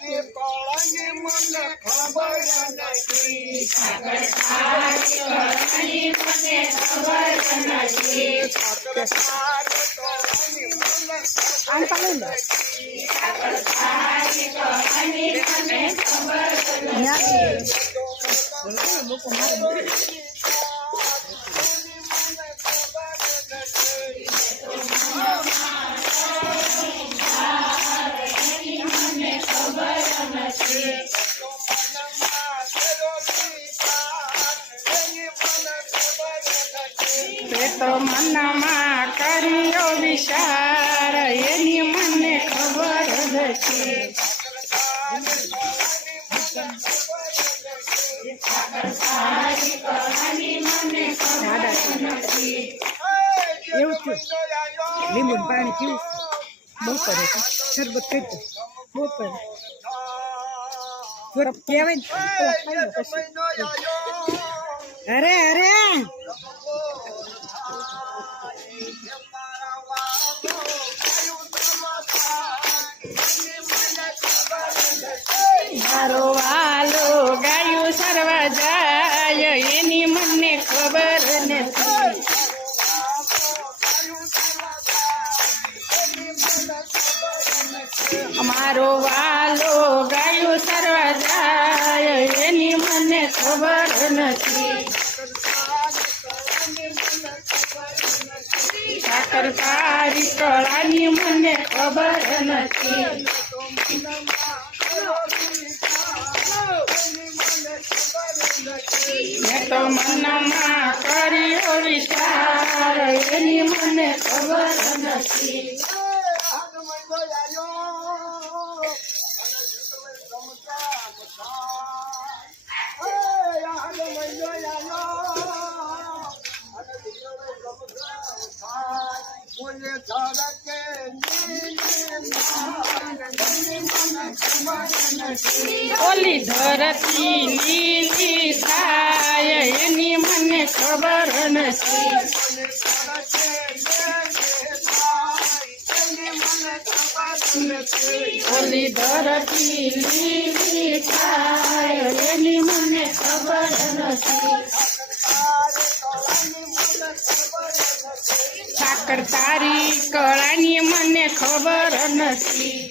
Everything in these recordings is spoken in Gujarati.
તારી કળની મને ખબર નથી સાકર તારી કળની મને આમ ચાલુ લે તે તો મનમાં કર્યો વિચાર, એની મને ખબર નથી એવું થયું. લીંબુ પાણી પીવું. બહુ કરે છે શરબત કરી અરે અરે! જાય, એની મને ખબર નથી. મારો વાલો ગાયું સરવા જાય, એની મને ખબર નથી. સાકર તારી કળાની મને ખબર નથી. મેં તો મનમાં કર્યો વિચાર એની મને ખબર નથી. ઓલી ધરતી લીલી થાય, એની મને ખબર નથી. ઓલી ધરતી લીલી થાય, એની મને ખબર નથી. સાકર તારી કળાની મને ખબર નથી.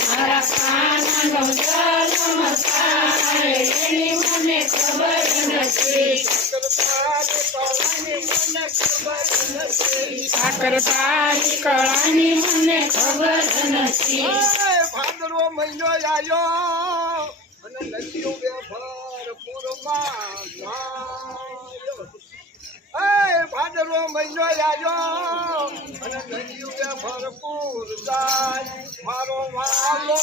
મારા જલમ થાય એની મને ખબર નથી સાકર તારી કળાની મને ખબર નથી ભાદરવો મહિનો આવ્યો અને નદીઓ વેફર પૂરમાં મહિનો આવ્યો અને નદીઓ વેફર પૂર જાય મારો. મારો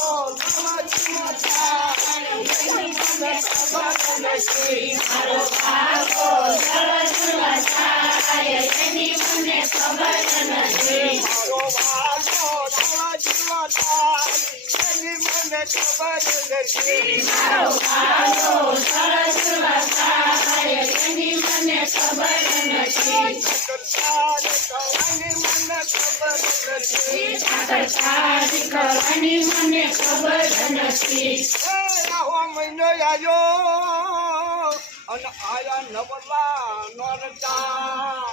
એની મને ખબર નથી આવો મહિનો આવ્યો અને આયા નવલા નોરતા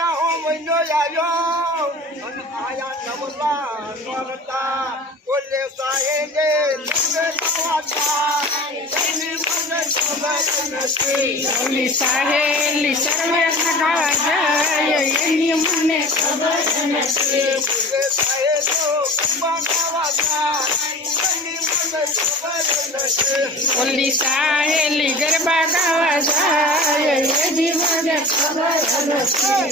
આવો મહિનો આવ્યો અને આયા નવલા નોરતા ઓલી સર્વે સગા જાય એની મને ખબર નથી ઓલી સાહેલી ગરબા ગાવા જાય એની મને ખબર નથી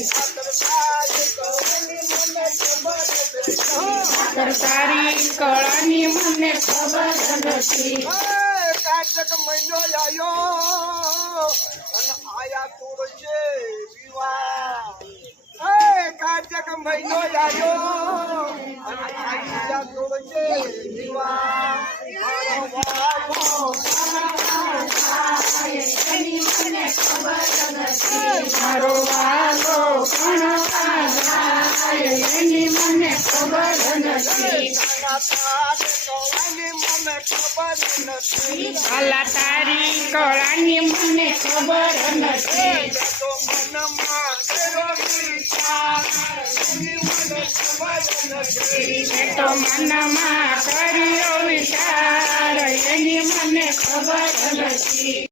સરકારી કળાની મને ખબર નથી. કારતક મહિનો આવ્યો અને આયા તુળસે વિવાહ. હે મહિનો આવ્યો અને આયા તુળસે વિવાહ. મારો વાલો એની મને ખબર કાના તારે કળાની મને ખબર નથી. તો મનમાં કર્યો વિચાર એની મને ખબર નથી.